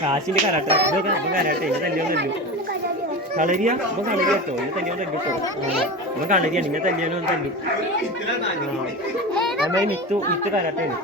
കാശിന്റെ കരാട്ടെ ഇതൊക്കെ അപ്പൊ കരാട്ടെ ഇങ്ങനെ തല്ലിയോ തല്ലു കളരിയ അപ്പൊ കളരി കേട്ടോ ഇങ്ങനെ തല്ലിയോ തല്ലിട്ടോ ഇപ്പൊ കളരിയാണ് ഇങ്ങനെ തല്ലിയാനോ തല്ലു അമ്മായി മിത്ത് കരാട്ടയാണ്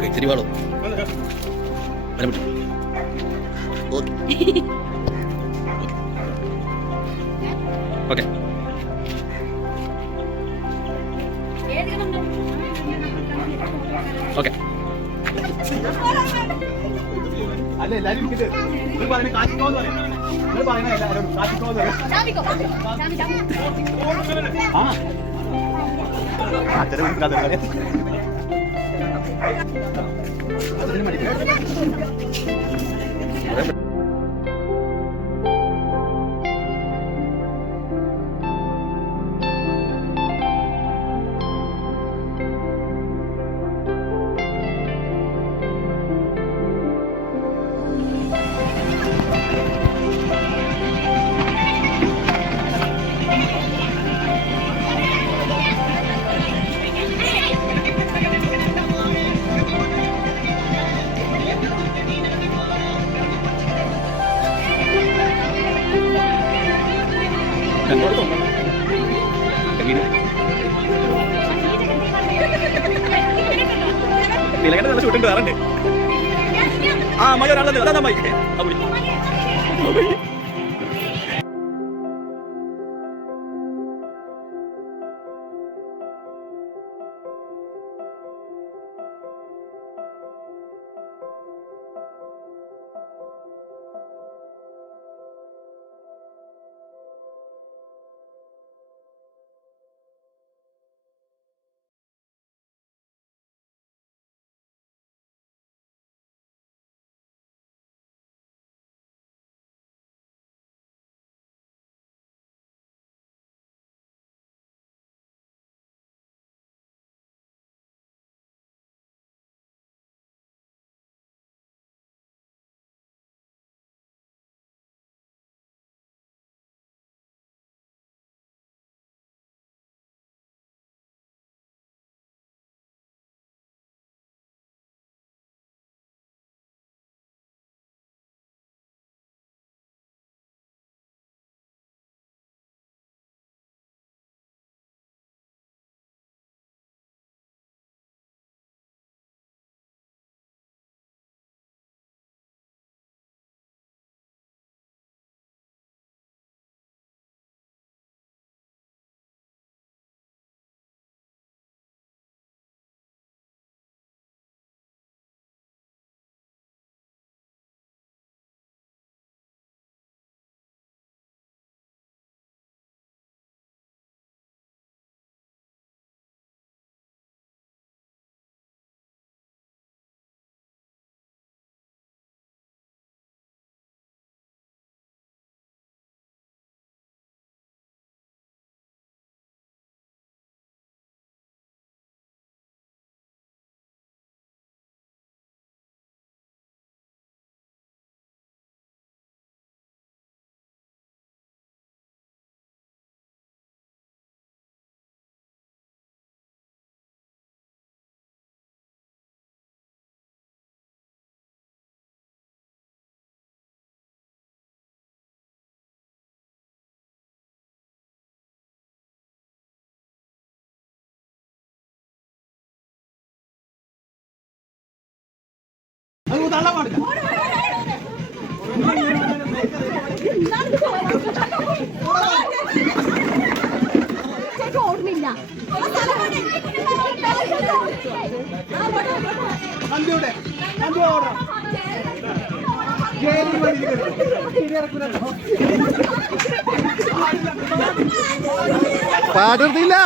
ഇത്തിരി വേളോ ഓക്കെ ഓക്കെ അല്ല എല്ലാരും കാശിക്കോന്ന് പറയും നിങ്ങൾ പറയുന്ന എല്ലാവരും കാശിക്കോന്ന് നിലകണ്ട നല്ല ഷൂട്ടിംഗ് വേറുണ്ട് ആ അമ്മായി ഒരാളുണ്ട് അതാ അമ്മായി തള്ള പാടില്ല ഓർമ്മയില്ല പാടില്ല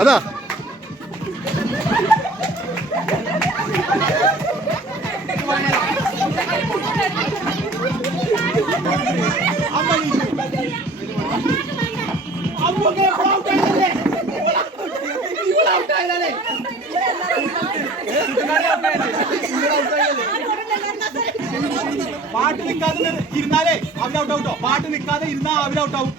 അതാ പാട്ട് നിൽക്കാതെ ഇരുന്നാലേ അവര് ഔട്ട് ഔട്ടോ. പാട്ട് നിൽക്കാതെ ഇരുന്നാ അവര് ഔട്ട് ആവും.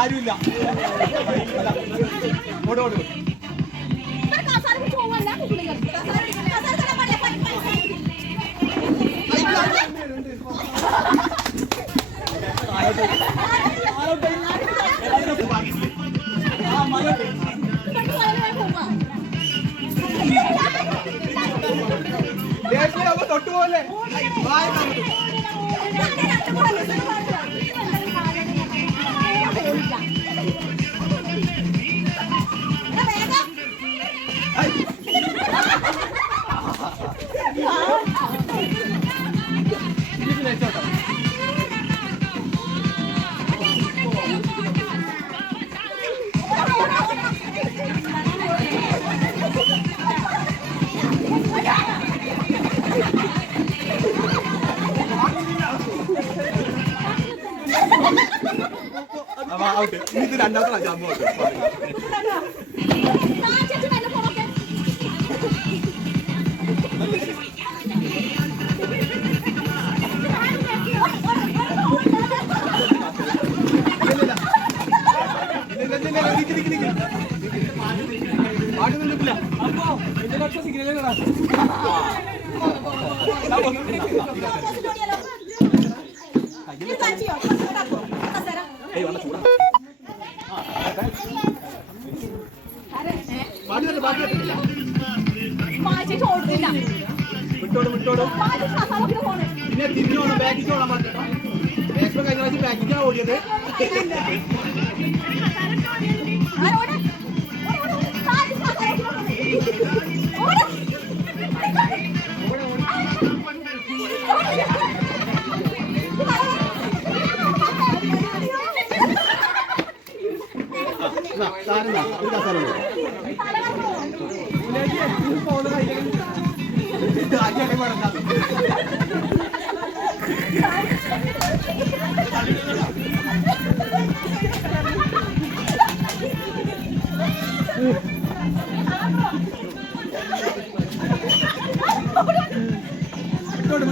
ആരുമില്ല. ഓടോട് തൊട്ടുപോലെ ഇത് രണ്ടാമത്തെ ജാമ്പോ പാട്ട് നിന്നിട്ടില്ല. അപ്പോ എന്റെ പക്ഷെ സിഗ്നൽ വിട്ടോട്. പിന്നെ തിരിഞ്ഞോണം, ബാക്കിച്ചോളാൻ പറഞ്ഞോ. മാക്സിമം കഴിഞ്ഞ പ്രാവശ്യം ബാക്കിച്ചാണ് ഓടിയത്. വിട്ടോട്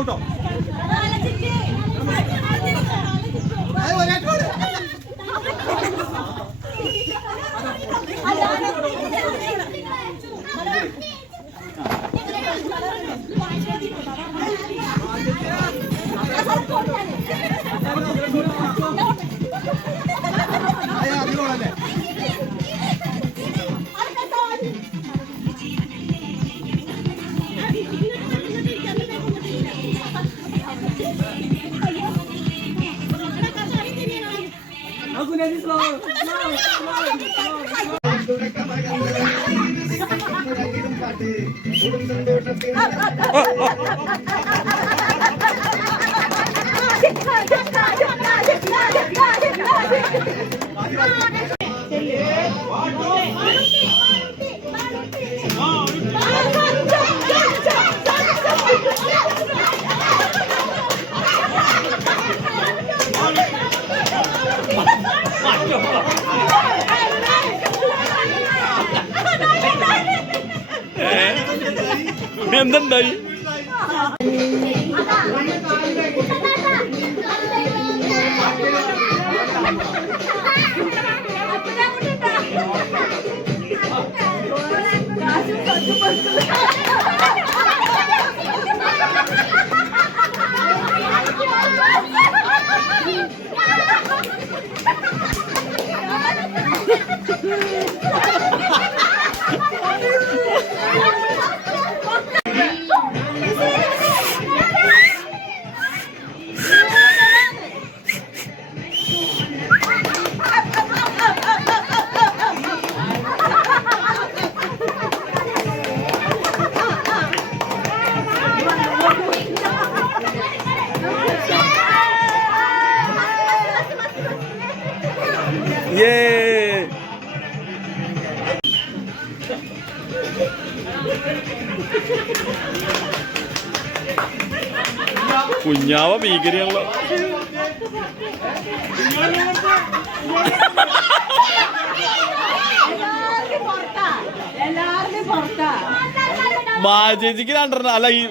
ഔട്ടോ. എന്തുണ്ടായി? കുഞ്ഞാവ ഭീകരയാണല്ലോ. ചേച്ചിക്ക് രണ്ടെണ്ണ അല്ല ഈ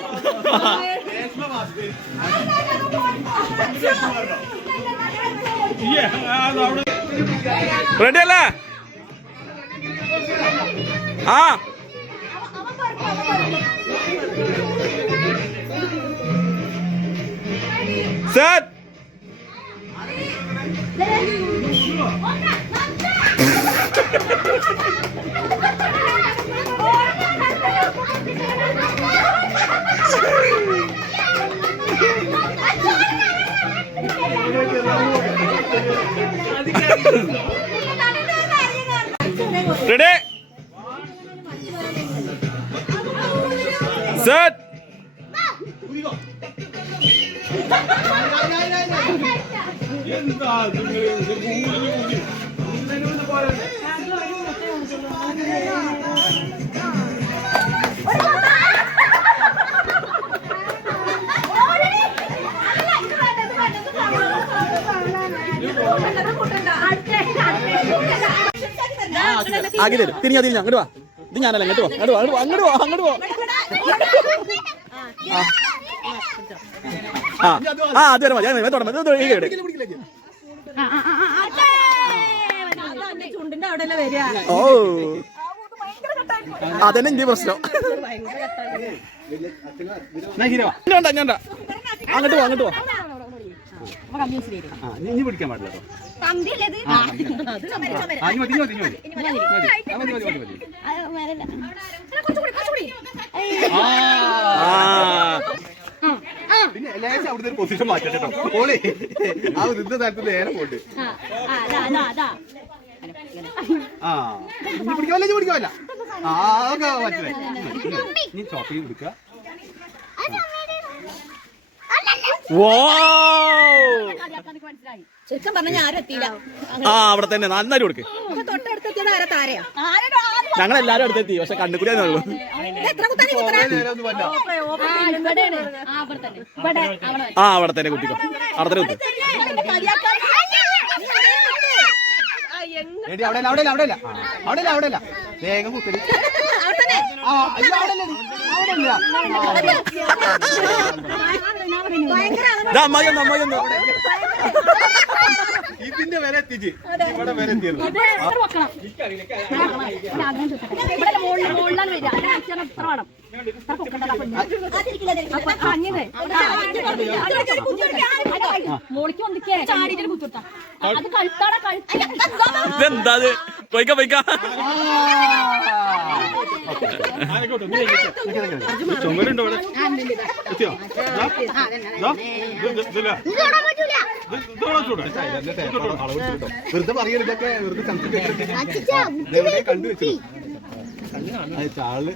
റെഡി അല്ലേ? ആ സെറ്റ്. Ready set. ആകെ തരും. തിരിഞ്ഞ അങ്ങോട്ട് വാ. ഇത് ഞാനല്ല, അങ്ങോട്ട് വാ, അങ്ങോട്ട് വാ, അങ്ങോട്ട് വാ, അങ്ങോട്ട് വാ. ആ അത് വരാം. ഞാൻ തുടങ്ങാം. ഓ അതന്നെ എന്റെ പ്രശ്നം. അങ്ങോട്ട് വാ, അങ്ങോട്ട് വാ. ഇനി പിടിക്കാൻ പാടില്ല. പിന്നെ ലേശം അവിടുത്തെ ഒരു പൊസിഷൻ മാറ്റം കേട്ടോ. ഓളെ ആ വൃദ്ധ താരത്തിൽ നേരെ പോട്ട്. ആ ഇനി പിടിക്കാമല്ല, ഇനി പിടിക്കാമല്ല. ആ അതൊക്കെ പറ്റേ. ഇനി ചോപ്പി പിടിക്കുക. ശരിക്കും പറഞ്ഞ ആരും എത്തിയില്ല. ആ അവിടെ തന്നെ നന്നായി കൊടുക്ക്. തൊട്ടടുത്തെത്തിയത് ആരാ? താരയാ? ഞങ്ങളെല്ലാരും അടുത്തെത്തി, പക്ഷെ കണ്ണുകൂടിയാന്നേ ഉള്ളൂ. ആ അവിടെ തന്നെ കുത്തിക്കോ, അവിടെ തന്നെ കുത്തി. അവിടെ വേഗം കുത്തല്. അമ്മായി ഒന്ന്, അമ്മായി ഒന്ന്. ഇതിന്റെ വരെ എത്തിച്ച് ഇവിടെ വരെ എത്തിയത്. ഇതെന്താ പോയിക്ക പോയിക്ക. ചുമരുണ്ടോ ഇവിടെ? എത്തിയോ? വെറുതെ പറയരുത്, ഇതൊക്കെ വെറുതെ കണ്ടു വെച്ചു. ചാള്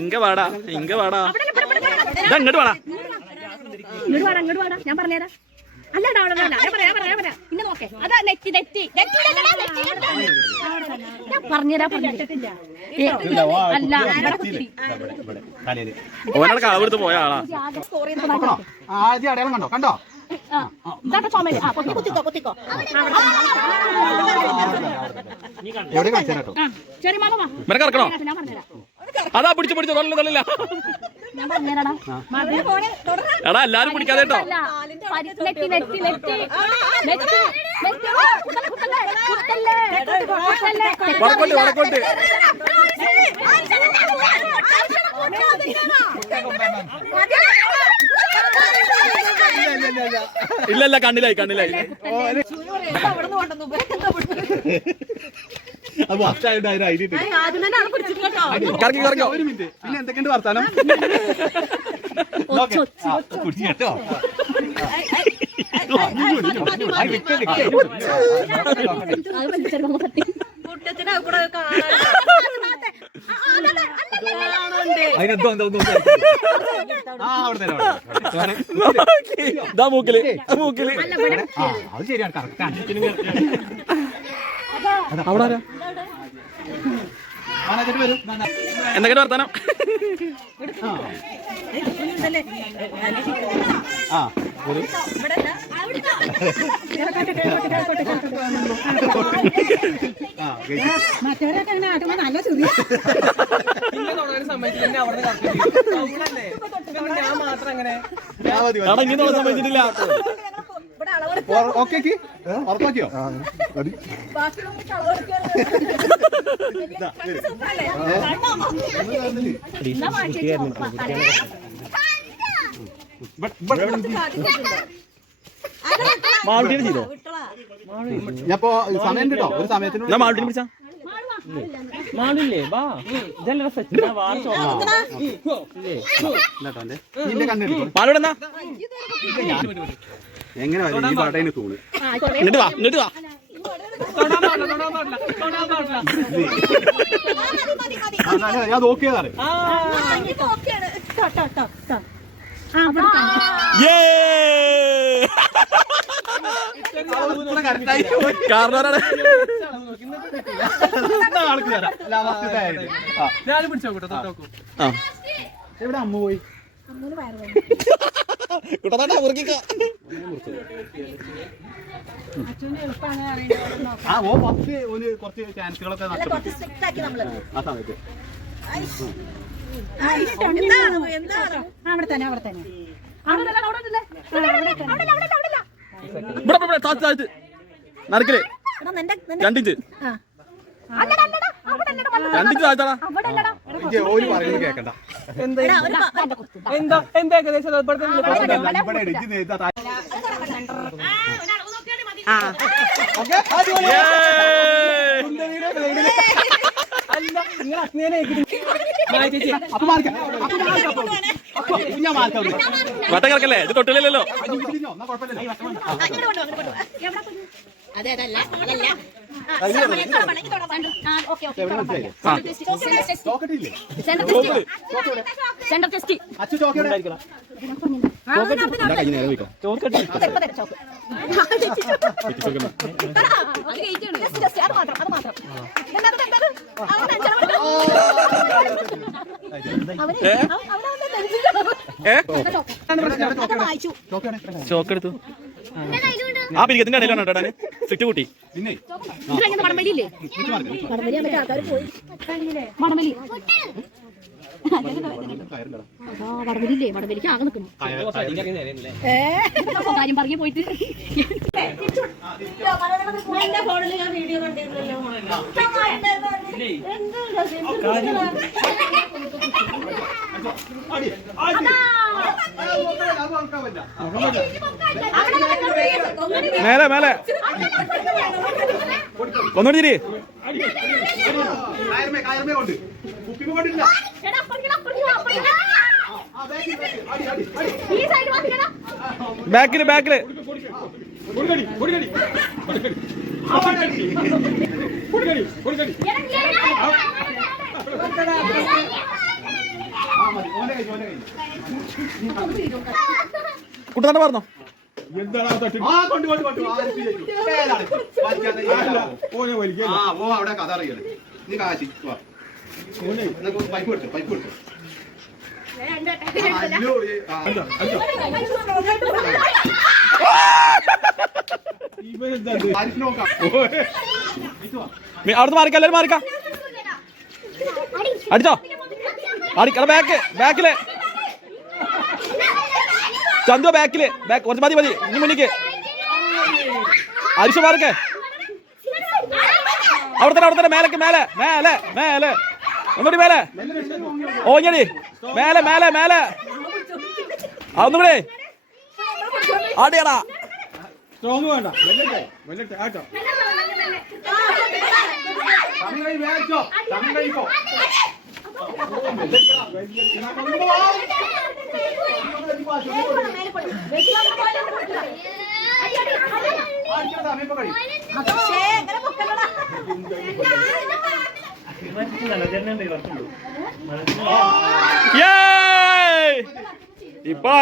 ഇങ്ങ വാടാ, ഇങ്ങ വാടാ, ഇങ്ങോട്ട് വാടാ. ഇങ്ങോട്ട് വാടാ, ഞാൻ പറഞ്ഞുതരാം. അല്ലടാ അവിടെ പറയാ ഇന്നെ നോക്കേ. അതാ നെറ്റി ഞാൻ പറഞ്ഞുതരാ. അല്ല ഓനാണ് കളവെടുത്ത് പോയ ആളാ. ആദ്യം അടയാളം കണ്ടോ? കണ്ടോ? കുത്തിക്കോ. എവിടെ കളിച്ചാലോ? ചെറിയ മാമ ഇവനെ കറക്കണോ? ഞാൻ പറഞ്ഞുതരാം. അതാ പിടിച്ചു തള്ളില്ല. ഞാൻ പറഞ്ഞുതരാടാ. എടാ എല്ലാരും പിടിക്കാതെ കേട്ടോ. വടക്കോട്ട് ഇല്ല കണ്ണിലായി. കറക്കിക്കോ. ഒരു മിനിറ്റ്, പിന്നെ എന്തൊക്കെയുണ്ട് വർത്താനം? കുടിച്ചോ അതിനെന്തോ എന്തോ ആ അവിടെ തന്നെ മൂക്കില് മൂക്കില് അത് ശരിയാണ് കറക്റ്റാണ്. അവിടെ ആരാ? വരും എന്തൊക്കെ വർത്താനം? ആ മറ്റവരൊക്കെ അങ്ങനെ ആട്ടുമ്പോ നല്ല ശ്രുതി. ഇങ്ങനെ സമ്മതിച്ചിട്ടില്ല. ഓക്കെ ഉറപ്പാക്കിയോ? മാളുട്ടിനെ ചെയ്തോ? ഞാനിപ്പോ സമയം കേട്ടോ, ഒരു സമയത്തിന് ഞാൻ മാളുട്ടിനെ പിടിച്ചാ മാളില്ലേ വാ ഇതല്ല മാളൂടെ എന്നാ എങ്ങനെ ഈ പാട്ടേന് തൂണ് ഇങ്ങോട്ട് വാ ഇങ്ങോട്ട് വാ. ഞാൻ നോക്കിയതാണ്. കാരണവരാണ്. എവിടെ അമ്മ പോയി? കുട്ടത്താട്ടാ മുറുക്കിക്കോ. ആ ഓ ഫസ്റ്റ് ഒരു കുറച്ച് ചാൻസുകളൊക്കെ നഷ്ടപ്പെട്ടു ആ സമയത്ത്. അവിടെ തന്നെ അവിടെ തന്നെ ഇവിടെ താഴത്ത് നടക്കല് 2 ഇഞ്ച് 2 ഇഞ്ച് താഴ്ത്താടാ. ഓര് പറയുന്നത് കേക്കണ്ട. വട്ടം കിടക്കല്ലേ? ഇത് തൊട്ടില്ലല്ലോ. അതെ അതല്ല അതല്ല സെന്റർ ടെസ്റ്റ് ചോക്കെടുത്തു. ആ പിരിക്കത്തിന്റെ ഇടയിലാണ് കേട്ടോ സ്വിറ്റ് കൂട്ടി. പിന്നെ വടംവലിയില്ലേ ആൾക്കാർ പോയി വടംവലി വടംവലിയില്ലേ വടംവലിക്ക് ആകെ നിൽക്കുന്നു കാര്യം പറഞ്ഞു പോയിട്ട് എന്റെ ഫോണിൽ ഞാൻ വീഡിയോ കണ്ടിരുന്നല്ലോ. മേലെ മേലെ ഒന്നുകൂടി തിരി. ബാക്കില് ബാക്കില് കുട്ടനാട്ട പറഞ്ഞോ. അവിടെ കഥ അറിയാലോ. നീ കാശി പൈപ്പ് കൊടുത്തു പൈപ്പ് കൊടുത്തു. അവിടുന്ന് മാറിക്ക എല്ലാവരും മാറിക്ക. അടിച്ചോ അടിക്ക. ബാക്ക് ബാക്കില് ചന്തു ബാക്കില് കുറച്ച് മതി മതി. ഇനി മുന്നിക്ക് അരിശ മാറിക്കേ. അവിടെ തന്നെ മേലേക്ക് മേലെ മേലെ മേലെ ഒന്നുകൂടി മേലെ ഓഞ്ഞടി മേലെ മേലെ മേലെ ഒന്നുകൂടി ആടിയടാ. സ്ട്രോങ് വേണ്ട ആട്ടോ. യേ ഇപ്പൊ